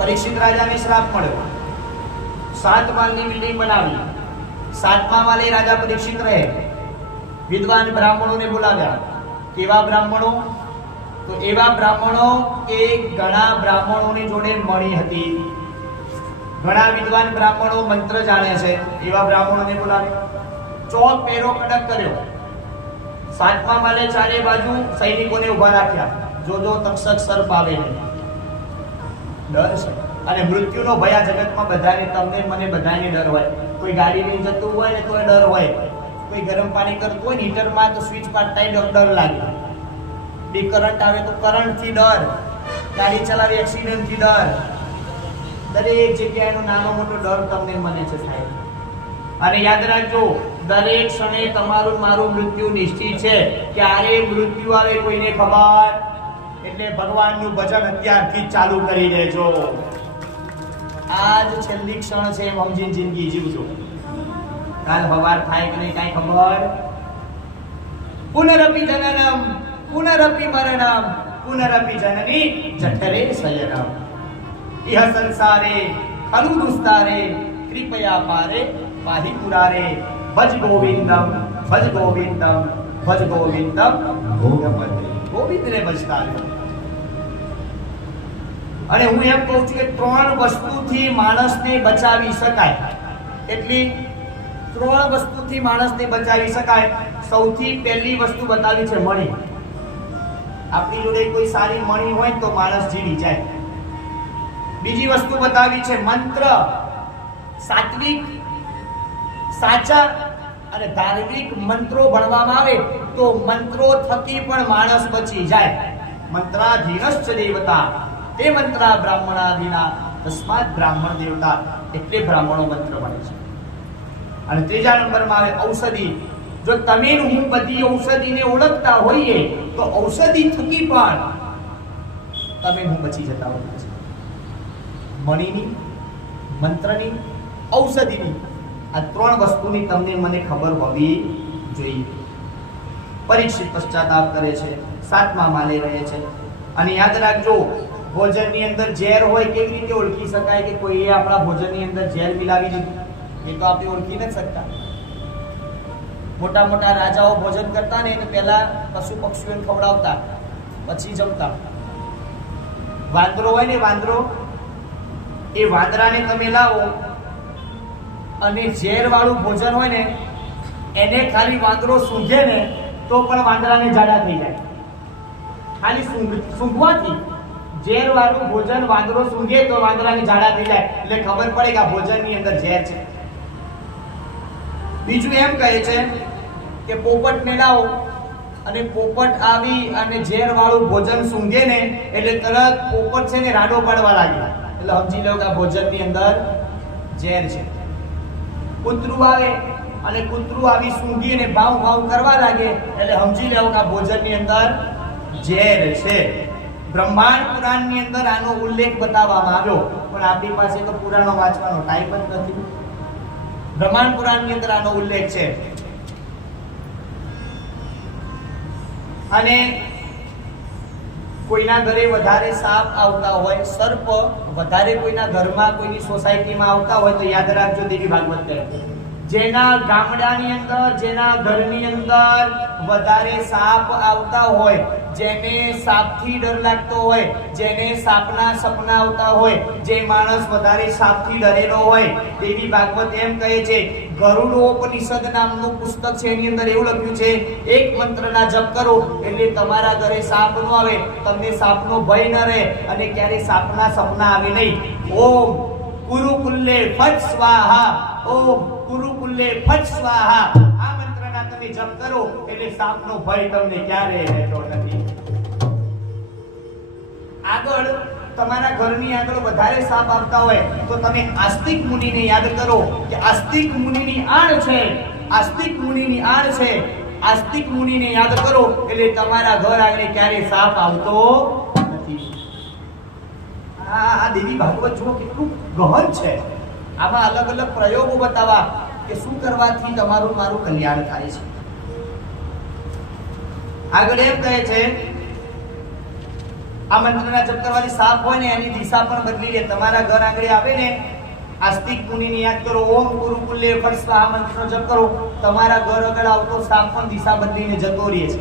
પરીક્ષિત રાજાને શ્રાપ મળ્યો. સાત માળની બિલ્ડિંગ બનાવી. સાતમા માલે રાજા પરીક્ષિત રહે. વિદ્વાન બ્રાહ્મણોને બોલાવ્યા. કેવા બ્રાહ્મણો? તો એવા બ્રાહ્મણો કે ઘણા બ્રાહ્મણોની જોડે મણી હતી. ઘણા વિદ્વાન બ્રાહ્મણો મંત્ર જાણે છે. એવા બ્રાહ્મણોને બોલાવ્યા. ચોક પહેરો કડક કર્યો. સાતમા માલે ચારે બાજુ સૈનિકોને ઊભા રાખ્યા. જો જો તક્ષક સર્પ આવે નહીં. ડર છે. અને મૃત્યુનો ભય આ જગતમાં બધાને, તમને મને બધાને ડર હોય. કોઈ ગાડી લઈને જતું હોય ને તોય ડર હોય. કોઈ ગરમ પાણી કરતું હોય ને હીટરમાં તો સ્વિચ પાડતા ડર લાગે. બી કરંટ આવે તો કરંટથી ડર. ગાડી ચલાવી એક્સિડન્ટથી ડર. દરેક જગ્યાએનો નાનો મોટો ડર તમને મને છે સાહેબ. અને યાદ રાખજો, દરેક ક્ષણે તમારું મારું મૃત્યુ નિશ્ચિત છે. ક્યારે મૃત્યુ આવે કોઈને ખબર એટલે ભગવાનનું ભજન અત્યારથી જ ચાલુ કરી દેજો આજ છેલ્લી ક્ષણ છે એમ સમજીને જિંદગી જીવજો કાલ સવાર થાય કે નહીં કાંઈ ખબર પુનરપી જનનમ પુનરપી મરણમ પુનરપી જનની જઠરે શયનમ ઇહ સંસારે ખલુ દુસ્તારે કૃપયા પારે પાહી પુરારે ભજ ગોવિંદમ ભજ ગોવિંદમ ભજ ગોવિંદમ ભોગપત્રી ગોવિંદને ભજતા અને હું એમ કહું છું કે ત્રણ વસ્તુથી માણસને બચાવી શકાય. એટલી ત્રણ વસ્તુથી માણસને બચાવી શકાય. સૌથી પહેલી વસ્તુ બતાવી છે મણી. આપણી જોડે કોઈ સારી મણી હોય તો માણસ જીવી જાય. બીજી વસ્તુ બતાવી છે મંત્ર. સાત્વિક, સાચા અને ધાર્મિક મંત્રો ભણવામાં આવે તો મંત્રો થકી પણ માણસ બચી જાય. મંત્રાધીનશ્ચ દેવતા. તે મંત્રા બ્રાહ્મણાધીના તસ્માત બ્રાહ્મણ દેવતા એટલે બ્રાહ્મણો મંત્ર ભણે છે. અને ત્રીજા નંબરમાં આવે ઔષધિ. જો તમે હું બધી ઔષધિને ઓળખતા હોઈએ તો ઔષધિ થકી પણ તમે હું બચી જતા હોઈએ મણીની, મંત્રની, ઔષધિની આ ત્રણ વસ્તુની તમને મને ખબર હોવી જોઈએ. પરીક્ષિત પશ્ચાતાપ કરે છે, સાતમા માલે રહે છે. અને યાદ રાખજો, ભોજનની અંદર ઝેર હોય કેવી રીતે ઓળખી શકાય કે કોઈએ આપણા ભોજનની અંદર ઝેર મિલાવી દીધું? એ તો આપણે ઓળખી નથી શકતા. મોટા મોટા રાજાઓ ભોજન કરતા ને એને પહેલા પશુ પક્ષીઓને ખવડાવતા, પછી જમતા. વાંદરો હોય ને વાંદરો, એ વાંદરાને તમે લાવો અને ઝેર વાળું ભોજન હોય ને, એને ખાલી વાંદરો સૂંઘે ને, તો પણ વાંદરાને જાડા થઈ જાય. ખાલી સૂંઘ, સૂંઘવાથી ઝેર વાળું ભોજન વાંદરો સૂંઘે તો વાંદરાને જાડા થઈ જાય. એટલે ખબર પડે કે આ ભોજનની અંદર ઝેર છે. બીજું એમ કહે છે કે પોપટને લાવો અને પોપટ આવી અને ઝેર વાળું ભોજન સૂંઘે ને, એટલે તરત પોપટ છે ને રાડો પાડવા લાગ્યા. એટલે સમજી લો કે આ ભોજનની અંદર ઝેર છે. કૂતરું આવે અને કૂતરું આવી સૂંઘી અને ભાવ ભાવ કરવા લાગે, એટલે સમજી લેવું કે આ ભોજનની અંદર ઝેર છે. બ્રહ્માંડ પુરાણની અંદર આનો ઉલ્લેખ બતાવવામાં આવ્યો, પણ આપણી પાસે તો પુરાણો વાંચવાનો ટાઈમ જ નથી. બ્રહ્માંડ પુરાણની અંદર આનો ઉલ્લેખ છે. અને કોઈના ઘરે વધારે સાપ આવતા હોય, સર્પ વધારે કોઈના ઘરમાં, કોઈની સોસાયટીમાં આવતા હોય તો યાદ રાખજો દેવી ભાગવત જેના ગામડાની અંદર, જેના ઘરની અંદર વધારે સાપ આવતા હોય, જેને સાપથી ડર લાગતો હોય, જેને સાપના સપના આવતા હોય, જે માણસ વધારે સાપથી ડરેલો હોય, દેવી ભાગવત એમ કહે છે ગરુડોપનિષદ નામનું પુસ્તક છે, એની અંદર એવું લખ્યું છે, એક મંત્રના જપ કરો, એટલે તમારા ઘરે સાપ ન આવે, તમને સાપનો ભય ન રહે, અને ક્યારે સાપના સપના આવે નહીં. ઓમ કુરુકુલ્લે ફટ સ્વાહા, ઓમ કુરુકુલ્લે ફટ સ્વાહા. આ મંત્રના તમે જપ કરો, એટલે સાપનો ભય તમને ક્યારે રહેતો નથી. આગળ તમારા ઘરની આગળ વધારે સાપ આવતા હોય તો તમે આસ્તિક મુનિને યાદ કરો કે આસ્તિક મુનિની આણ છે. આસ્તિક મુનિની આણ છે. આસ્તિક મુનિને યાદ કરો એટલે તમારા ઘર આગળ ક્યારે સાપ આવતો નથી. આ દેવી ભાગવત જુઓ કેટલું ગહન છે. આમાં અલગ અલગ પ્રયોગો બતાવવા કે શું કરવાથી તમારું મારું કલ્યાણ થાય છે. આગળ એમ કહે છે આ મંત્રના જપ કરવાથી સાપ હોય ને, એની દિશા પણ બદલી લે. તમારા ઘર આગળ આવે ને, આસ્તિક મુનિને યાદ કરો. ઓમ ગુરુ કુલ્લે ફર્સ્ટ આ મંત્રનો જપ કરો. તમારા ઘર આગળ આવતો સાપ પણ દિશા બદલીને જતો રહે છે.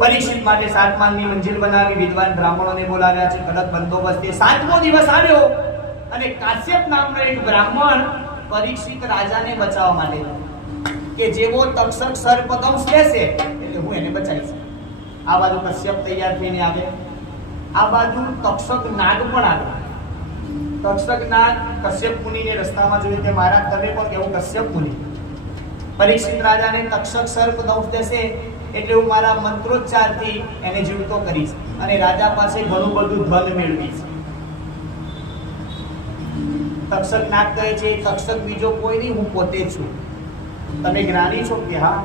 પરીક્ષિત માટે સાત માળની મંજિલ બનાવી વિદ્વાન બ્રાહ્મણોને બોલાવ્યા છે. કડક બંદોબસ્ત સાતમો દિવસ આવ્યો અને કાશ્યપ નામનો એક બ્રાહ્મણ પરીક્ષિત રાજાને બચાવવા માટે. કે જેવો તક્ષક સર્પ દંશ લેશે હું એને બચાવીશ. આ બાજુ કશ્યપ તૈયાર થઈને આવે. આ બાજુ તક્ષક નાગ પણ આવે. તક્ષક નાગ કશ્યપ મુનિને રસ્તામાં જોયું કે મારા તમે પણ કેવું કશ્યપ મુનિ. પરીક્ષિત રાજાને તક્ષક સર્પ દંશ દેશે એટલે હું મારા મંત્રોચ્ચારથી એને જીવતો કરીશ અને રાજા પાસે ઘણું બધું ધન મેળવીશ. તક્ષક નાગ કહે છે, તક્ષક બીજો કોઈ નહીં, હું પોતે છું. તમે જ્ઞાની છો કે હા?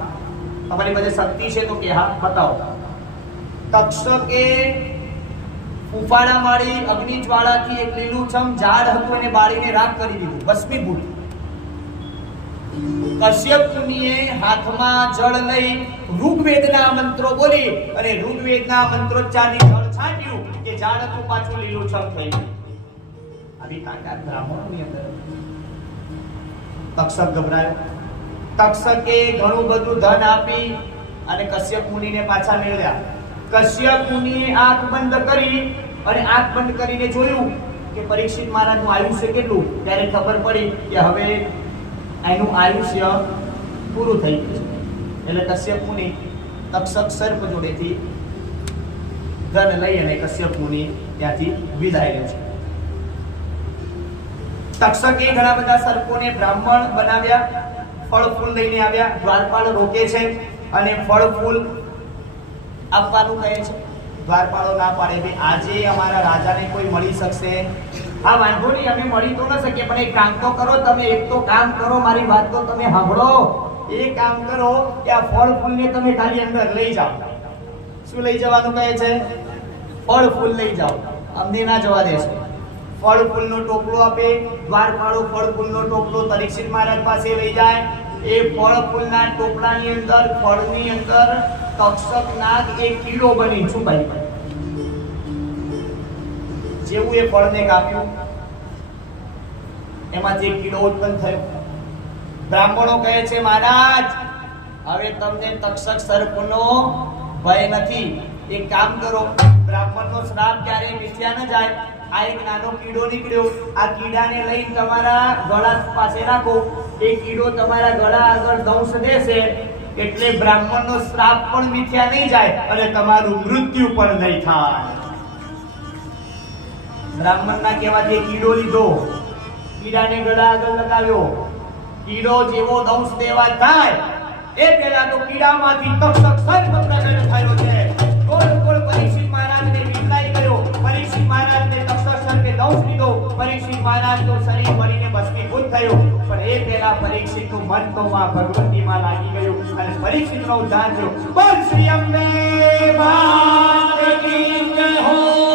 તમારી પાસે શક્તિ છે તો કે હા બતાવો તક્ષકે ઉફાળા મારી અગ્નિ જ્વાળાથી એક લીલુંછમ ઝાડ હતું એને બાળીને રાખ કરી દીધું ભસ્મીભૂત કશ્યપ મુનિએ હાથમાં જળ લઈ ઋગ્વેદના મંત્રો બોલી અને ઋગ્વેદના મંત્રોચ્ચારની જળ છાંટ્યું કે ઝાડ હતું પાછું લીલુંછમ થઈ ગયું આવી તાકાત બ્રાહ્મણોની અંદર તક્ષક ગભરાયો તક્ષકે ઘણું બધું ધન આપી અને કશ્યપ મુનિને પાછા મેળવ્યા. કશ્યપ મુનિએ આંખ બંધ કરી અને આંખ બંધ કરીને જોયું કે પરીક્ષિત મહારાજનું આયુષ્ય કેટલું, ત્યારે ખબર પડી કે હવે એનું આયુષ્ય પૂરું થઈ ગયું એટલે કશ્યપ મુનિ તક્ષક સર્પ જોડેથી ધન લઈ અને કશ્યપ મુનિ ત્યાંથી વિદાય લે છે. તક્ષકે ઘણા બધા સર્પોને બ્રાહ્મણ બનાવ્યા. ફળ ફૂલ લઈને આવ્યા. દ્વારપાળ રોકે છે અને ફળ ફૂલ આપવાનું કહે છે. દ્વારપાળો ના પાડે કે આજે અમારા રાજાને કોઈ મળી શકશે. હા, વાંધો નહીં, અમે મળી તો ન શકીએ, પણ એક કામ તો કરો, તમે એક તો કામ કરો, મારી વાત તો તમે સાંભળો. એ કામ કરો કે આ ફળ ફૂલને તમે ખાલી અંદર લઈ જાઓ. શું લઈ જવાનું કહે છે? ફળ ફૂલ લઈ જાઓ. અમને ના જવા દેશો ફળ ફૂલનો ટોપલો આપે, દ્વારપાળો ફળ ફૂલનો ટોપલો પરીક્ષિત મહારાજ પાસે લઈ જાય. એ ફળ ફૂલના ટોપલાની અંદર, ફળની અંદર તક્ષક નાગ એક કીડો બની, છુપાઈ. જેવું એ ફળને કાપ્યું. એમાં જે કીડો ઉત્પન્ન થયો. બ્રાહ્મણો કહે છે, મહારાજ, હવે તમને તક્ષક સર્પનો ભય નથી. એક કામ કરો, બ્રાહ્મણનો શ્રાપ ક્યારે મિથ્યા ન જાય? આ એક નાનો કીડો નીકળ્યો. આ કીડાને લઈ તમારા ગળા પાસે રાખો. એ કીડો તમારા ગળા આગળ દંશ દેશે. એટલે બ્રાહ્મણનો શ્રાપ પણ મિથ્યા નહીં જાય અને તમારું મૃત્યુ પણ નહીં થાય. બ્રાહ્મણના કહેવાથી કીડો લીધો. કીડાને ગળા આગળ લગાવ્યો. કીડો જેવો દંશ દેવા થાય. એ પહેલા તો કીડામાંથી તક્ષક સર્વ પ્રગટ થયો દંશ લીધો પરીક્ષિત મહારાજનું શરીર મળીને ભસ્મીભૂત થયું. પણ એ પહેલા પરીક્ષિતનું મન તો માં ભગવતીમાં લાગી ગયું અને પરીક્ષિતનો ઉદ્ધાર થયો. બોલ શ્રી અંબે માત કી જય હો.